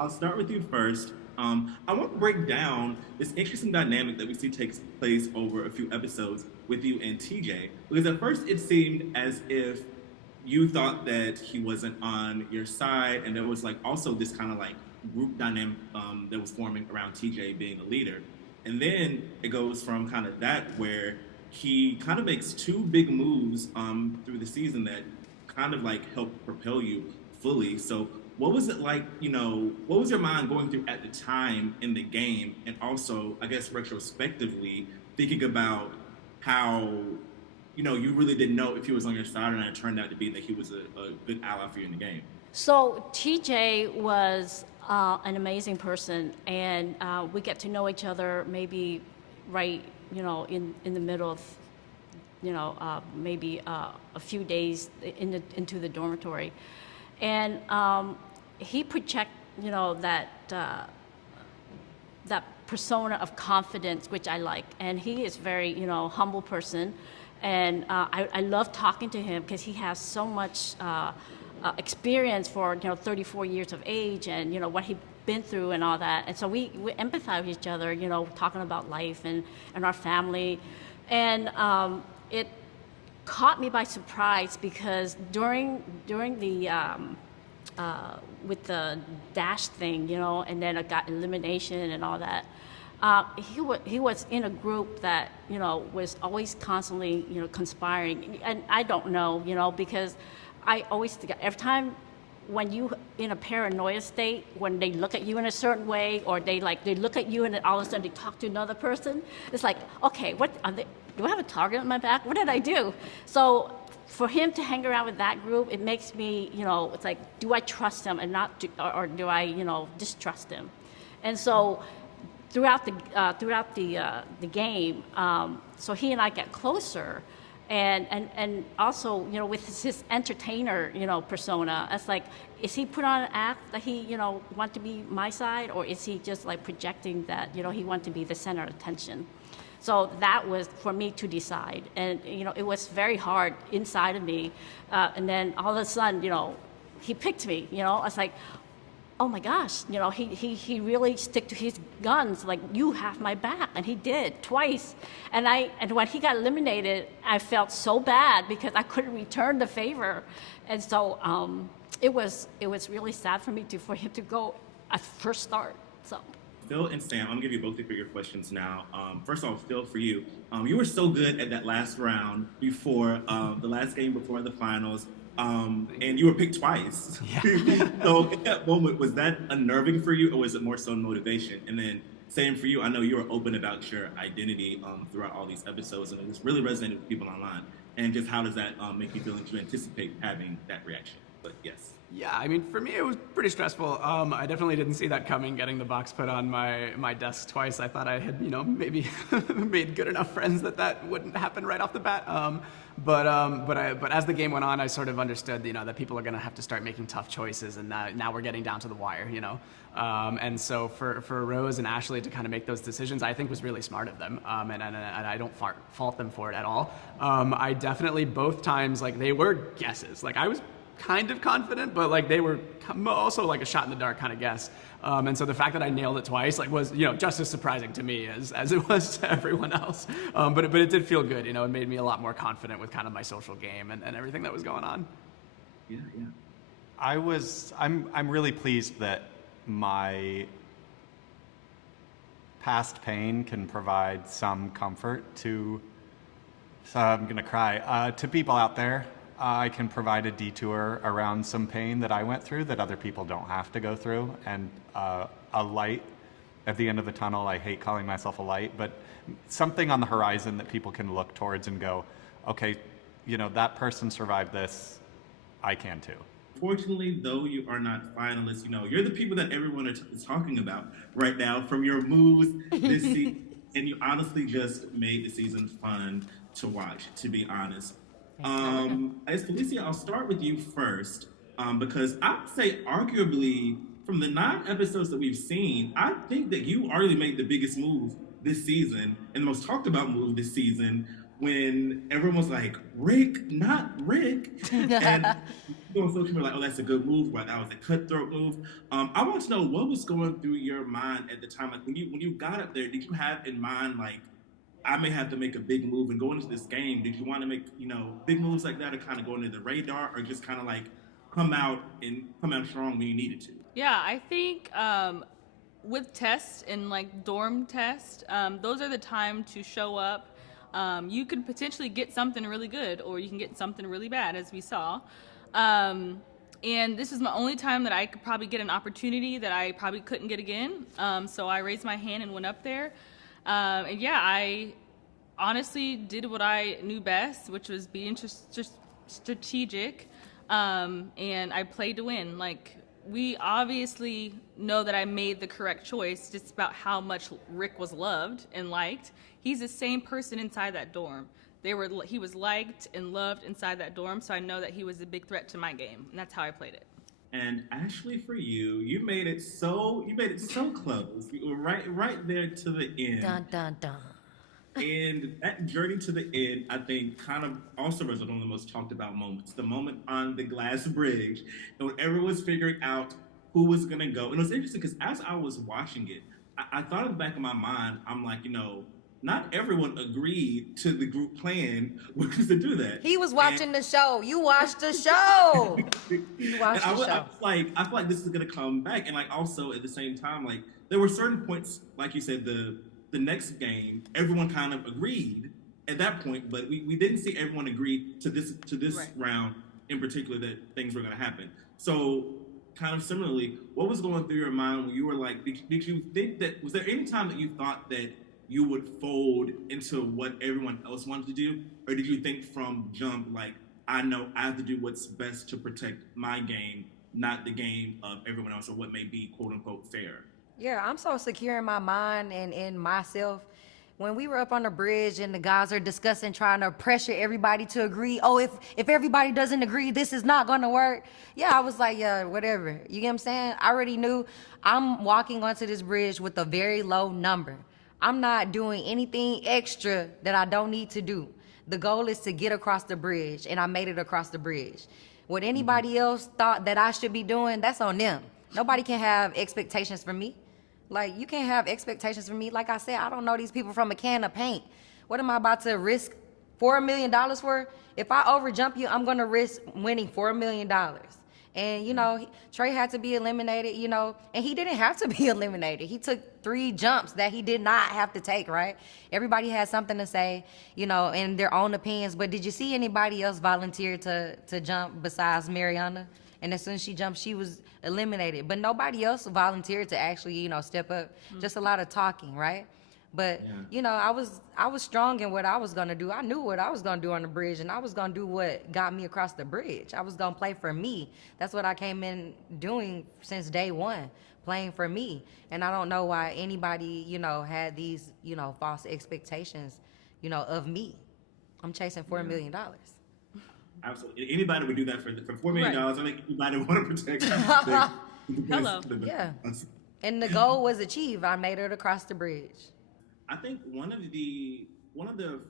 I'll start with you first. I want to break down this interesting dynamic that we see takes place over a few episodes with you and TJ. Because at first it seemed as if you thought that he wasn't on your side, and there was like also this kind of like group dynamic that was forming around TJ being a leader. And then it goes from kind of that where he kind of makes two big moves through the season that kind of like help propel you fully. So what was it like, what was your mind going through at the time in the game? And also, I guess retrospectively, thinking about how, you really didn't know if he was on your side, and it turned out to be that he was a good ally for you in the game. So TJ was an amazing person, and we get to know each other maybe right, in the middle of, maybe a few days into the dormitory, and he project, that persona of confidence, which I like, and he is very, humble person, and I love talking to him because he has so much experience for 34 years of age, and what he been through and all that, and so we empathize with each other, talking about life and our family, and it caught me by surprise because during the with the dash thing, and then I got elimination and all that. He was in a group that was always constantly conspiring, and I don't know, because I always think every time when you in a paranoia state, when they look at you in a certain way, or they look at you and then all of a sudden they talk to another person, it's like, okay, what are they, do I have a target on my back? What did I do? So for him to hang around with that group, it makes me, it's like, do I trust him and not, or do I, distrust him? And so throughout the game, so he and I get closer, and also, with his entertainer, persona, it's like, is he put on an act that he, want to be my side, or is he just like projecting that, he want to be the center of attention? So that was for me to decide, and it was very hard inside of me. And then all of a sudden, he picked me. I was like, oh my gosh, he really stick to his guns. Like, you have my back, and he did twice. And when he got eliminated, I felt so bad because I couldn't return the favor, and so it was really sad for him to go at first start. So. Phil and Sam, I'm gonna give you both of your questions now. First off, Phil, for you, you were so good at that last round before the last game before the finals, and you were picked twice. Yeah. So in that moment, was that unnerving for you, or was it more so motivation? And then same for you. I know you were open about your identity throughout all these episodes, and it's really resonated with people online. And just how does that make you feel to anticipate having that reaction? But yes. Yeah, I mean, for me, it was pretty stressful. I definitely didn't see that coming, getting the box put on my desk twice. I thought I had, maybe made good enough friends that wouldn't happen right off the bat. But as the game went on, I sort of understood, that people are going to have to start making tough choices, and now we're getting down to the wire, And so for Rose and Ashley to kind of make those decisions, I think was really smart of them, and I don't fault them for it at all. I definitely, both times, like, they were guesses. Like, I was kind of confident, but like they were also like a shot in the dark kind of guess. And so the fact that I nailed it twice, like, was just as surprising to me as it was to everyone else. But it did feel good. It made me a lot more confident with kind of my social game and everything that was going on. Yeah, yeah. I'm really pleased that my past pain can provide some comfort to. So I'm gonna cry to people out there. I can provide a detour around some pain that I went through that other people don't have to go through, and a light at the end of the tunnel. I hate calling myself a light, but something on the horizon that people can look towards and go, okay, that person survived this, I can too. Fortunately, though you are not finalists, you're the people that everyone is talking about right now from your moves this season, and you honestly just made the season fun to watch, to be honest. As Phalisia, I'll start with you first, because I would say arguably from the 9 episodes that we've seen, I think that you already made the biggest move this season and the most talked about move this season when everyone was like, Rick, not Rick. And people on social media like, oh, that's a good move, right? That was a cutthroat move. I want to know what was going through your mind at the time. Like when you got up there, did you have in mind like I may have to make a big move and go into this game? Did you want to make big moves like that, or kind of go into the radar, or just kind of like come out strong when you needed to? Yeah, I think with tests and like dorm tests, those are the time to show up. You could potentially get something really good, or you can get something really bad, as we saw. And this is my only time that I could probably get an opportunity that I probably couldn't get again. So I raised my hand and went up there. And yeah, I honestly did what I knew best, which was being just strategic. And I played to win. Like, we obviously know that I made the correct choice just about how much Rick was loved and liked. He's the same person inside that dorm. He was liked and loved inside that dorm, so I know that he was a big threat to my game, and that's how I played it. And Ashley, for you, you made it so close. You were right there to the end. Dun dun dun. And that journey to the end, I think, kind of also was one of the most talked about moments. The moment on the glass bridge, and when everyone was figuring out who was going to go. And it was interesting because as I was watching it, I thought in the back of my mind, I'm like, not everyone agreed to the group plan, which was to do that. He was watching the show. You watched the show. You watched the show. I feel like this is going to come back. And like also at the same time, like there were certain points, like you said, the next game, everyone kind of agreed at that point, but we didn't see everyone agree to this right. round in particular that things were going to happen. So kind of similarly, what was going through your mind when you were like, did you think that, was there any time that you thought that you would fold into what everyone else wanted to do? Or did you think from jump, like, I know I have to do what's best to protect my game, not the game of everyone else, or what may be quote unquote fair? Yeah, I'm so secure in my mind and in myself. When we were up on the bridge and the guys are discussing, trying to pressure everybody to agree, oh, if everybody doesn't agree, this is not gonna work. Yeah, I was like, yeah, whatever. You get what I'm saying? I already knew I'm walking onto this bridge with a very low number. I'm not doing anything extra that I don't need to do. The goal is to get across the bridge, and I made it across the bridge. What anybody else thought that I should be doing, that's on them. Nobody can have expectations for me. Like, you can't have expectations for me. Like I said, I don't know these people from a can of paint. What am I about to risk $4 million for? If I overjump you, I'm gonna risk winning $4 million. And, Trey had to be eliminated, and he didn't have to be eliminated. He took 3 jumps that he did not have to take, right? Everybody had something to say, in their own opinions. But did you see anybody else volunteer to jump besides Mariana? And as soon as she jumped, she was eliminated. But nobody else volunteered to actually, step up. Mm-hmm. Just a lot of talking, right? But, I was strong in what I was going to do. I knew what I was going to do on the bridge, and I was going to do what got me across the bridge. I was going to play for me. That's what I came in doing since day one, playing for me. And I don't know why anybody, had these, false expectations, of me. I'm chasing $4 million. Absolutely. Anybody would do that for $4 million. Right. I think anybody would want to protect Hello. Yeah. And the goal was achieved. I made it across the bridge. I think one of the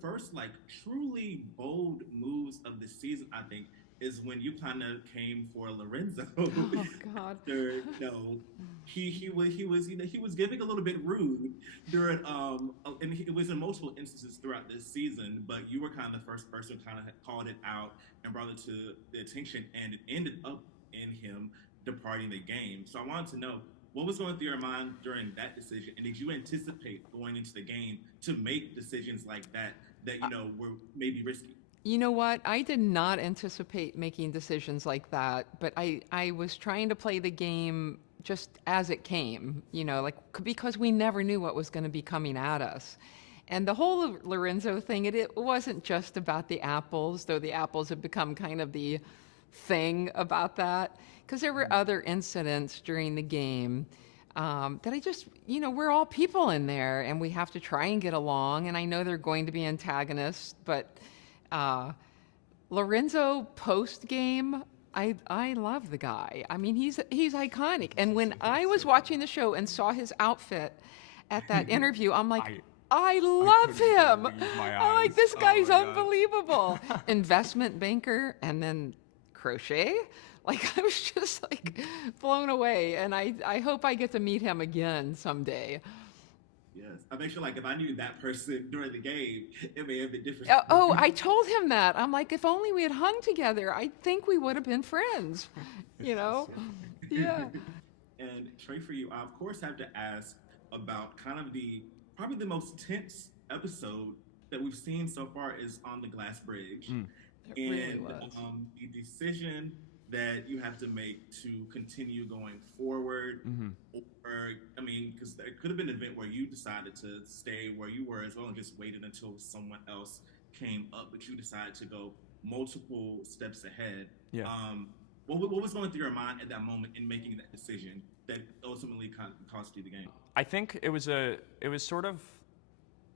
first like truly bold moves of the season, I think, is when you kind of came for Lorenzo. Oh God! He was giving a little bit rude during and it was in multiple instances throughout this season. But you were kind of the first person kind of called it out and brought it to the attention, and it ended up in him departing the game. So I wanted to know, what was going through your mind during that decision, and did you anticipate going into the game to make decisions like that were maybe risky? You know what? I did not anticipate making decisions like that, but I was trying to play the game just as it came, because we never knew what was going to be coming at us. And the whole Lorenzo thing, it wasn't just about the apples, though the apples have become kind of the thing about that. Because there were other incidents during the game that I just, we're all people in there, and we have to try and get along. And I know they're going to be antagonists, but Lorenzo post-game, I love the guy. I mean, he's iconic. And when I was watching the show and saw his outfit at that interview, I'm like, I love him. I'm like, this guy's unbelievable. Investment banker, and then crochet? Like, I was just like blown away, and I hope I get to meet him again someday. Yes, I make sure like if I knew that person during the game, it may have been different. Oh, I told him that. I'm like, if only we had hung together, I think we would have been friends. You know? Yeah. And Trey, for you, I of course have to ask about kind of probably the most tense episode that we've seen so far is on the glass bridge. It really was. The decision that you have to make to continue going forward, or I mean, because there could have been an event where you decided to stay where you were as well and just waited until someone else came up, but you decided to go multiple steps ahead. Yeah. What was going through your mind at that moment in making that decision that ultimately cost you the game? I think it was sort of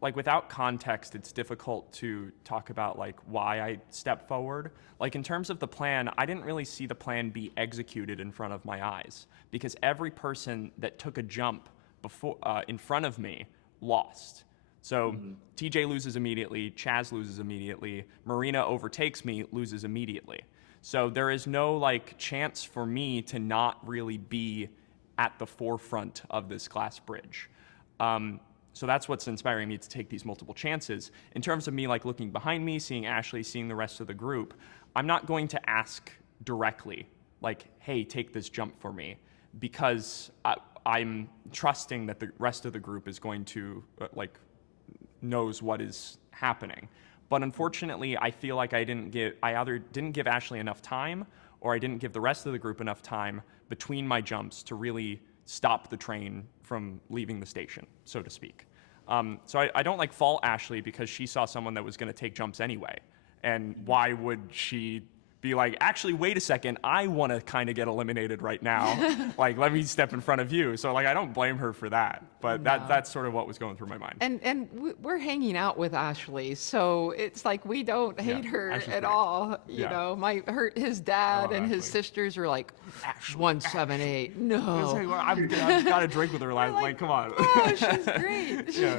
like, without context, it's difficult to talk about like why I stepped forward. Like, in terms of the plan, I didn't really see the plan be executed in front of my eyes, because every person that took a jump before in front of me lost. So TJ loses immediately, Chaz loses immediately, Marina overtakes me, loses immediately. So there is no like chance for me to not really be at the forefront of this glass bridge. So that's what's inspiring me to take these multiple chances. In terms of me like looking behind me, seeing Ashley, seeing the rest of the group, I'm not going to ask directly like, hey, take this jump for me, because I'm trusting that the rest of the group is going to knows what is happening. But unfortunately, I feel like I either didn't give Ashley enough time, or I didn't give the rest of the group enough time between my jumps to really stop the train from leaving the station, so to speak. So I don't like fault Ashley, because she saw someone that was going to take jumps anyway. And why would she be like, actually, wait a second, I want to kind of get eliminated right now. Like, let me step in front of you. So like, I don't blame her for that, but that's sort of what was going through my mind. And we're hanging out with Ashley, so it's like we don't hate her Ashley's at great. all. You Yeah. know, his dad and his Ashley. sisters are like, 178. No. I've got a drink with her last. Like, come on. Oh, she's great. Yeah.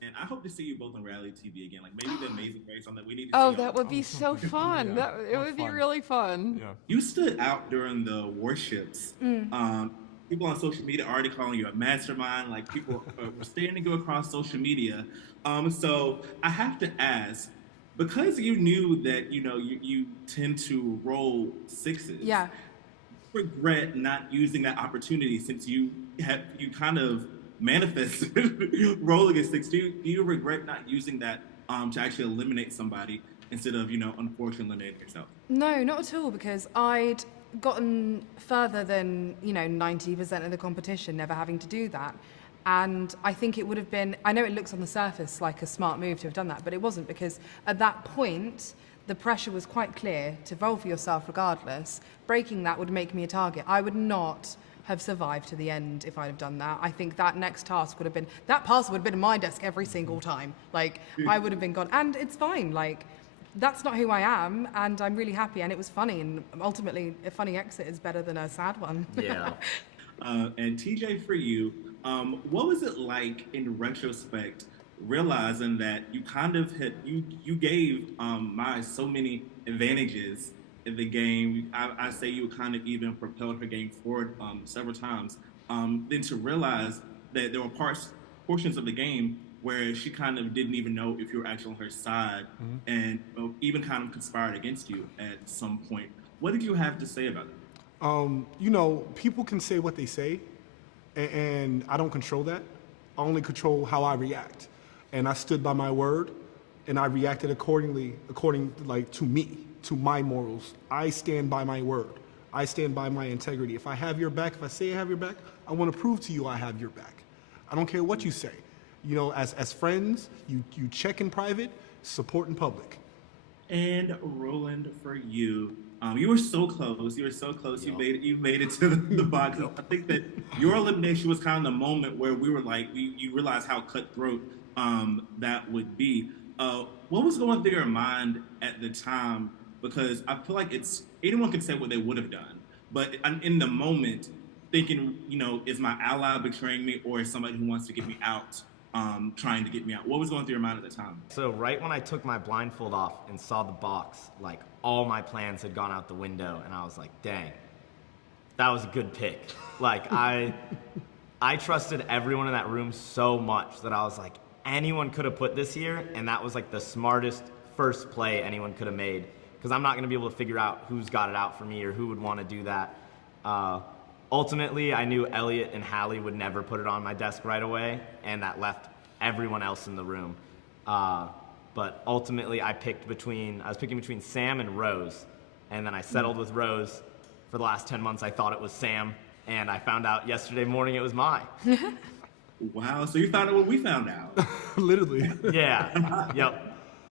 And I hope to see you both on reality TV again. Like maybe the Amazing Race on that. We need to Oh, see that y'all. would be so fun. Yeah. It would be Fun. really fun. Yeah. You stood out during the warships. People on social media are already calling you a mastermind. Like people were standing you across social media. So I have to ask, because you knew that you tend to roll sixes. Yeah. Regret not using that opportunity, since you kind of manifested rolling a six. Do you regret not using that to actually eliminate somebody instead of unfortunately eliminating yourself? No, not at all, because I'd gotten further than 90% of the competition, never having to do that. And I think it would have been, I know it looks on the surface like a smart move to have done that, but it wasn't, because at that point the pressure was quite clear to roll for yourself regardless. Breaking that would make me a target. I would not have survived to the end if I'd have done that. I think that next task would have been, that parcel would have been in my desk every single time. Like, I would have been gone. And it's fine, like, that's not who I am, and I'm really happy, and it was funny, and ultimately a funny exit is better than a sad one. Yeah. And TJ, for you, what was it like in retrospect, realizing that you kind of you gave Mai so many advantages in the game? I say you kind of even propelled her game forward several times. Then to realize that there were portions of the game where she kind of didn't even know if you were actually on her side, and even kind of conspired against you at some point. What did you have to say about that? People can say what they say, and I don't control that. I only control how I react. And I stood by my word, and I reacted according to me, to my morals. I stand by my word. I stand by my integrity. If I have your back, if I say I have your back, I want to prove to you I have your back. I don't care what you say. As friends, you check in private, support in public. And Roland, for you, you were so close. You were so close. Yeah. You made it to the box. I think that your elimination was kind of the moment where we were like, you realized how cutthroat that would be. What was going through your mind at the time? Because I feel like anyone can say what they would have done, but in the moment, thinking, is my ally betraying me, or is somebody who wants to get me out? trying to get me out? What was going through your mind at the time? So right when I took my blindfold off and saw the box, like all my plans had gone out the window, and I was like, dang, that was a good pick. Like I trusted everyone in that room so much that I was like, anyone could have put this here, and that was like the smartest first play anyone could have made, because I'm not going to be able to figure out who's got it out for me or who would want to do that. Ultimately, I knew Elliot and Hallie would never put it on my desk right away, and that left everyone else in the room. But ultimately, I was picking between Sam and Rose, and then I settled with Rose. For the last 10 months, I thought it was Sam, and I found out yesterday morning it was Mai. Wow, so you found out what we found out. Literally. Yeah, yep.